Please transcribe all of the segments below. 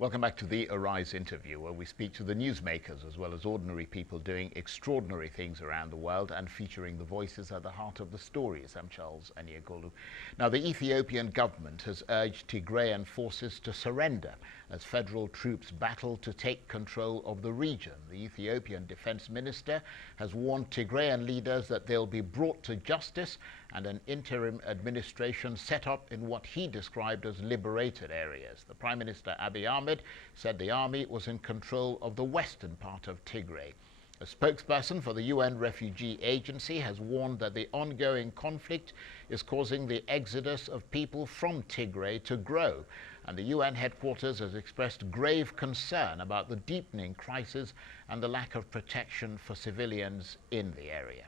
Welcome back to the Arise interview, where we speak to the newsmakers as well as ordinary people doing extraordinary things around the world and featuring the voices at the heart of the stories. I'm Charles Aniagolu. Now, the Ethiopian government has urged Tigrayan forces to surrender as federal troops battle to take control of the region. The Ethiopian defense minister has warned Tigrayan leaders that they'll be brought to justice and an interim administration set up in what he described as liberated areas. The Prime Minister Abiy Ahmed said the army was in control of the western part of Tigray. A spokesperson for the UN Refugee Agency has warned that the ongoing conflict is causing the exodus of people from Tigray to grow, and the UN headquarters has expressed grave concern about the deepening crisis and the lack of protection for civilians in the area.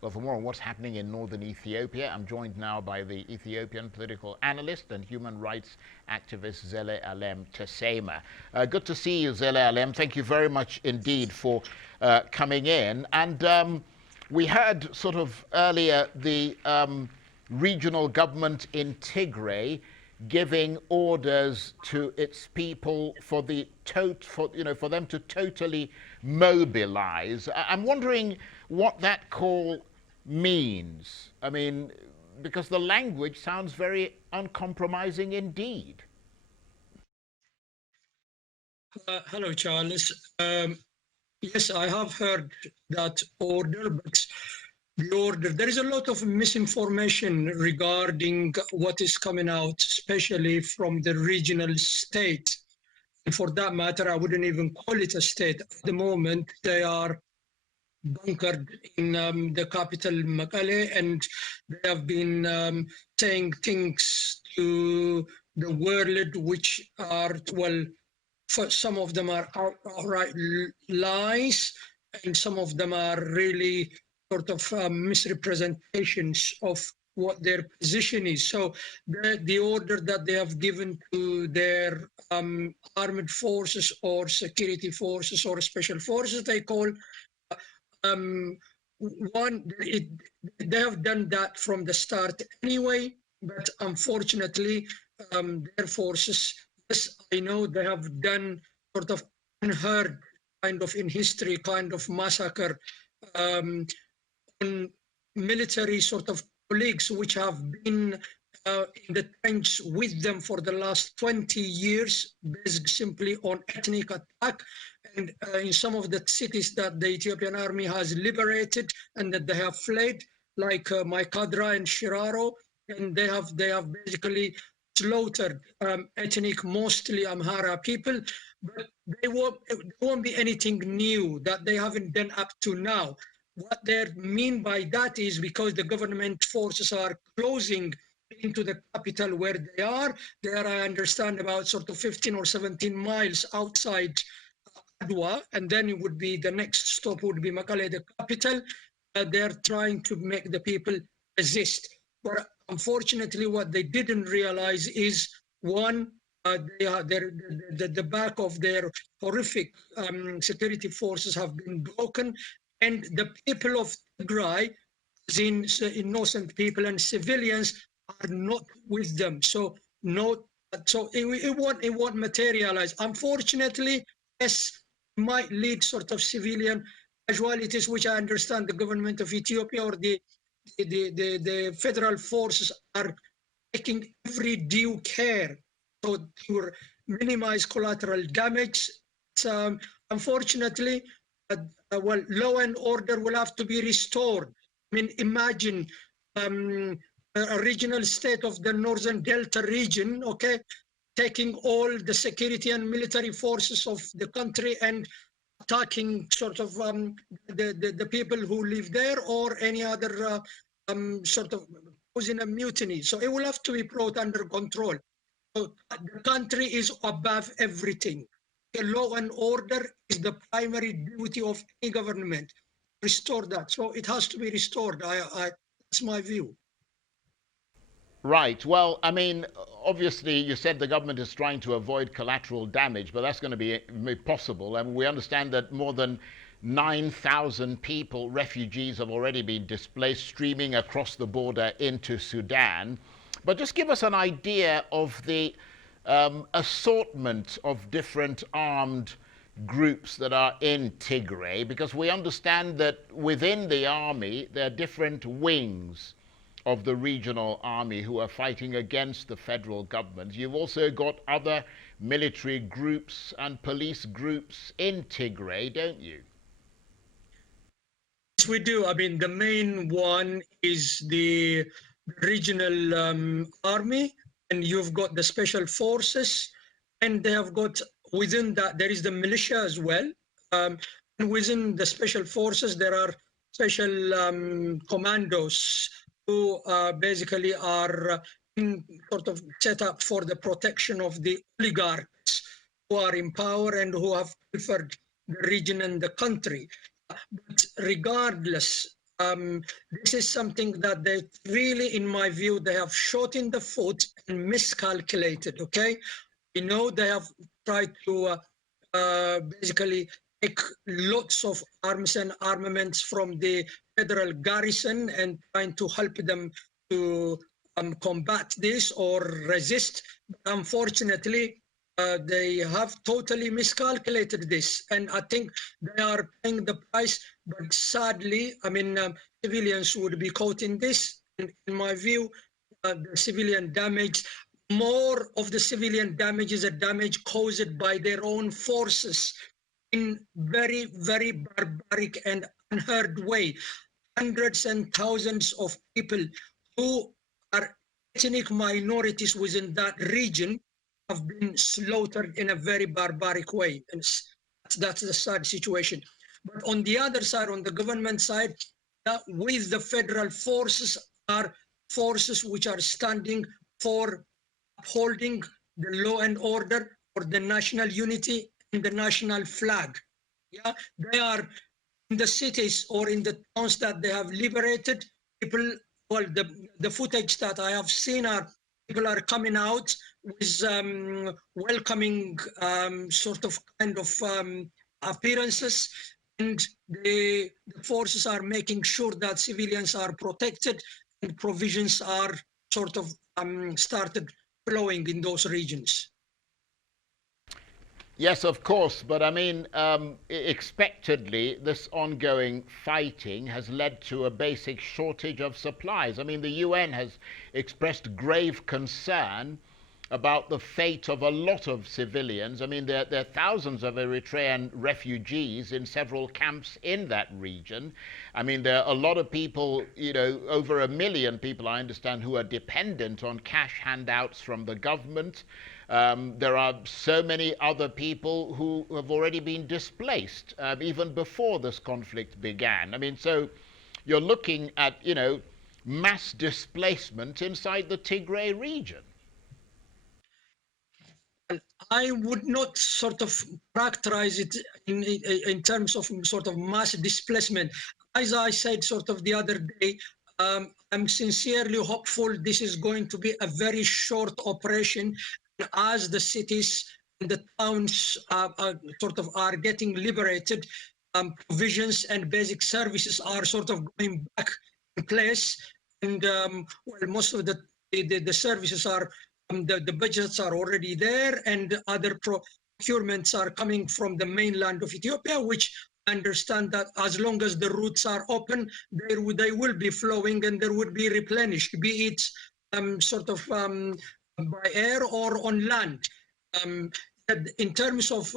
Well, for more on what's happening in northern Ethiopia, I'm joined now by the Ethiopian political analyst and human rights activist Zelealem Tessema. Good to see you, Zelealem. Thank you very much indeed for coming in. And we heard sort of earlier the regional government in Tigray giving orders to its people for them to totally mobilize. I'm wondering what that call means. I mean, because the language sounds very uncompromising indeed. Hello, Charles. Yes, I have heard that order, but the order, there is a lot of misinformation regarding what is coming out, especially from the regional state. And for that matter, I wouldn't even call it a state. At the moment, they are bunkered in the capital, Mekelle, and they have been saying things to the world which are, well, for some of them are outright lies, and some of them are really sort of misrepresentations of what their position is. So the order that they have given to their armed forces or security forces or special forces, they call, they have done that from the start anyway, but unfortunately, their forces, yes, I know they have done sort of unheard kind of in history, kind of massacre on military sort of colleagues which have been in the trench with them for the last 20 years, based simply on ethnic attack. And in some of the cities that the Ethiopian army has liberated and that they have fled, like Maikadra and Shiraro, and they have basically slaughtered ethnic, mostly Amhara people, but there won't be anything new that they haven't done up to now. What they mean by that is because the government forces are closing into the capital where they are. There, I understand, about sort of 15 or 17 miles outside Adwa, and then it would be the next stop would be Mekelle, the capital. They're trying to make the people resist. But unfortunately, what they didn't realize is, one, the back of their horrific security forces have been broken, and the people of Tigray, as in innocent people and civilians, are not with them. So it won't materialize. Unfortunately, yes, it might lead sort of civilian casualties, which I understand the government of Ethiopia or the federal forces are taking every due care to minimize collateral damage. Unfortunately, well, law and order will have to be restored. I mean, imagine a regional state of the Northern Delta region, okay, taking all the security and military forces of the country and attacking sort of the people who live there or any other sort of causing a mutiny. So it will have to be brought under control. So the country is above everything. The law and order is the primary duty of any government. Restore that. So it has to be restored. That's my view. Right. Well, I mean, obviously, you said the government is trying to avoid collateral damage, but that's going to be possible. And we understand that more than 9,000 people, refugees, have already been displaced, streaming across the border into Sudan. But just give us an idea of the assortment of different armed groups that are in Tigray? Because we understand that within the army there are different wings of the regional army who are fighting against the federal government. You've also got other military groups and police groups in Tigray, don't you? Yes, we do. I mean, the main one is the regional army, and you've got the special forces, and they have got within that there is the militia as well. And within the special forces, there are special commandos who basically are sort of set up for the protection of the oligarchs who are in power and who have pilfered the region and the country. But regardless, this is something that they really, in my view, they have shot in the foot and miscalculated. Okay, you know, they have tried to basically take lots of arms and armaments from the federal garrison and trying to help them to combat this or resist. But unfortunately, they have totally miscalculated this, and I think they are paying the price. But sadly, I mean, civilians would be caught in this. And in my view, the civilian damage, more of the civilian damage is a damage caused by their own forces in very, very barbaric and unheard way. Hundreds and thousands of people who are ethnic minorities within that region have been slaughtered in a very barbaric way. And that's the sad situation. But on the other side, on the government side, with the federal forces are forces which are standing for upholding the law and order, for the national unity and the national flag. Yeah, they are in the cities or in the towns that they have liberated. People, well, the footage that I have seen are people are coming out with welcoming sort of kind of appearances, and the forces are making sure that civilians are protected and provisions are sort of started flowing in those regions. Yes, of course, but I mean, expectedly, this ongoing fighting has led to a basic shortage of supplies. I mean, the UN has expressed grave concern about the fate of a lot of civilians. I mean, there are thousands of Eritrean refugees in several camps in that region. I mean, there are a lot of people, you know, over 1 million people, I understand, who are dependent on cash handouts from the government. There are so many other people who have already been displaced, even before this conflict began. I mean, so you're looking at, you know, mass displacement inside the Tigray region. I would not sort of characterize it in terms of sort of mass displacement. As I said sort of the other day, I'm sincerely hopeful this is going to be a very short operation. As the cities and the towns sort of are getting liberated, provisions and basic services are sort of going back in place. And well, most of the services are, the budgets are already there, and other procurements are coming from the mainland of Ethiopia, which I understand that as long as the routes are open, they will be flowing and there would be replenished, be it sort of by air or on land. In terms of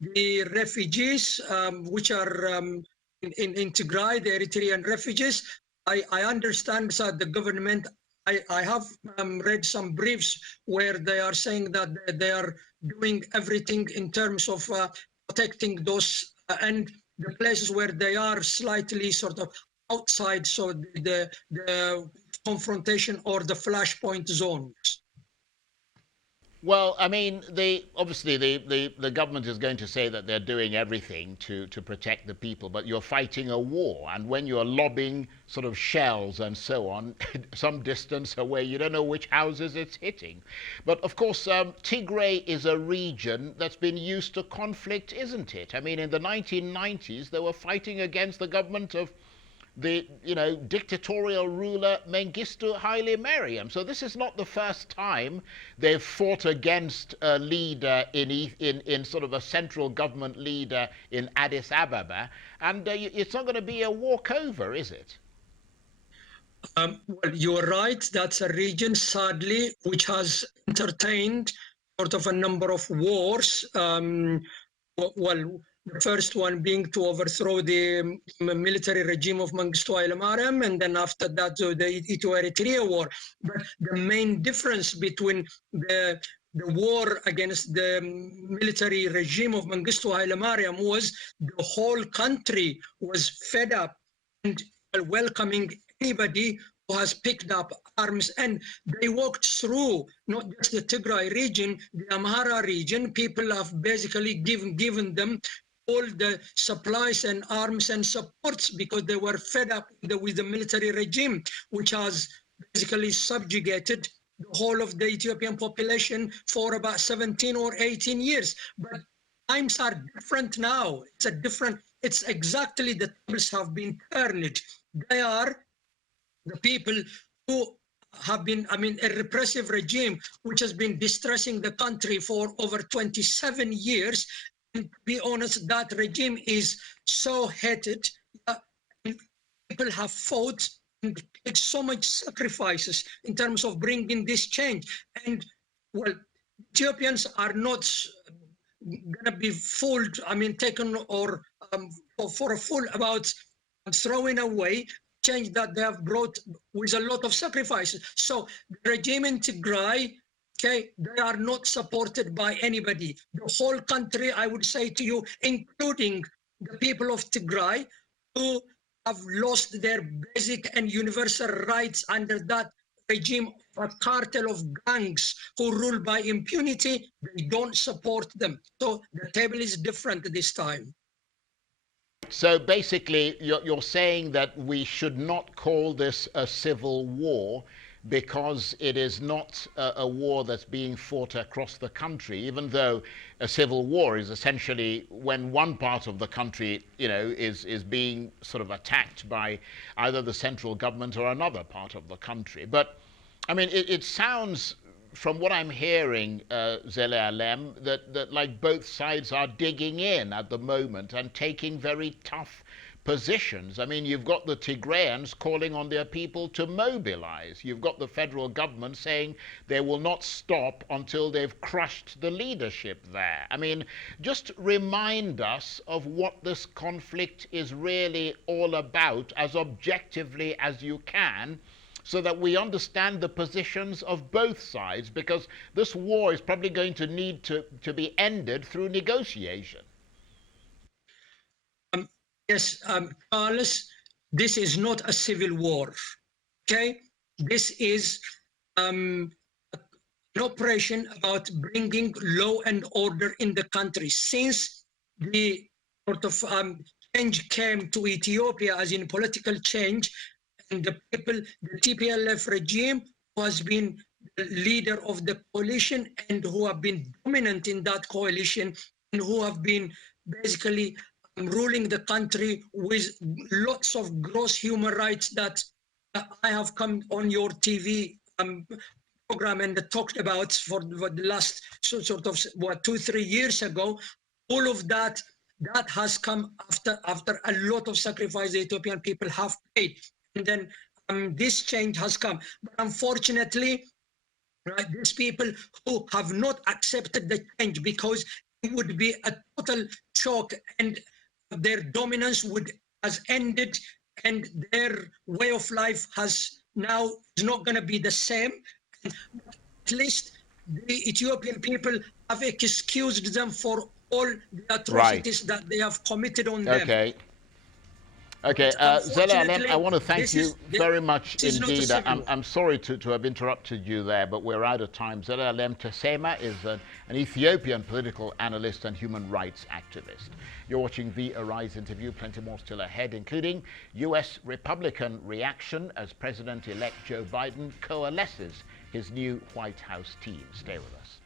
the refugees, which are in Tigray, the Eritrean refugees, I understand that the government, I have read some briefs where they are saying that they are doing everything in terms of protecting those and the places where they are slightly sort of outside, so the confrontation or the flashpoint zones. Well, I mean, obviously the government is going to say that they're doing everything to protect the people, but you're fighting a war, and when you're lobbing sort of shells and so on, some distance away, you don't know which houses it's hitting. But of course, Tigray is a region that's been used to conflict, isn't it? I mean, in the 1990s, they were fighting against the government of the, dictatorial ruler Mengistu Haile Mariam. So this is not the first time they've fought against a leader in sort of a central government leader in Addis Ababa, and it's not going to be a walkover, is it? Well, you're right. That's a region, sadly, which has entertained sort of a number of wars. Well, the first one being to overthrow the military regime of Mengistu Haile Mariam, and then after that, the Ethiopia-Tigray war. But the main difference between the war against the military regime of Mengistu Haile Mariam was the whole country was fed up and welcoming anybody who has picked up arms, and they walked through not just the Tigray region, the Amhara region. People have basically given them all the supplies and arms and supports because they were fed up with the military regime, which has basically subjugated the whole of the Ethiopian population for about 17 or 18 years. But times are different now. It's exactly the tables have been turned. They are the people who have been, a repressive regime which has been distressing the country for over 27 years. And to be honest, that regime is so hated. People have fought and made so much sacrifices in terms of bringing this change. And, well, Ethiopians are not going to be fooled, taken or for a fool about throwing away change that they have brought with a lot of sacrifices. So the regime in Tigray, okay, they are not supported by anybody. The whole country, I would say to you, including the people of Tigray, who have lost their basic and universal rights under that regime, a cartel of gangs who rule by impunity, they don't support them. So the table is different this time. So basically, you're saying that we should not call this a civil war because it is not a war that's being fought across the country, even though a civil war is essentially when one part of the country, is being sort of attacked by either the central government or another part of the country. But, it sounds, from what I'm hearing, Zelealem, that like both sides are digging in at the moment and taking very tough positions. You've got the Tigrayans calling on their people to mobilize. You've got the federal government saying they will not stop until they've crushed the leadership there. Just remind us of what this conflict is really all about as objectively as you can, so that we understand the positions of both sides, because this war is probably going to need to be ended through negotiation. Yes, Carlos, this is not a civil war, okay? This is an operation about bringing law and order in the country. Since the sort of change came to Ethiopia, as in political change, and the people, the TPLF regime, who has been the leader of the coalition and who have been dominant in that coalition and who have been basically ruling the country with lots of gross human rights that I have come on your TV program and talked about for the last sort of 2-3 years ago. All of that has come after a lot of sacrifice the Ethiopian people have paid. And then this change has come. But unfortunately, right, these people who have not accepted the change, because it would be a total shock and their dominance has ended and their way of life is not going to be the same. At least the Ethiopian people have excused them for all the atrocities that they have committed on them. Okay, Zelealem, I want to thank you very much indeed. I'm sorry to have interrupted you there, but we're out of time. Zelealem Tessema is an Ethiopian political analyst and human rights activist. You're watching the Arise interview. Plenty more still ahead, including U.S. Republican reaction as President-elect Joe Biden coalesces his new White House team. Stay with us.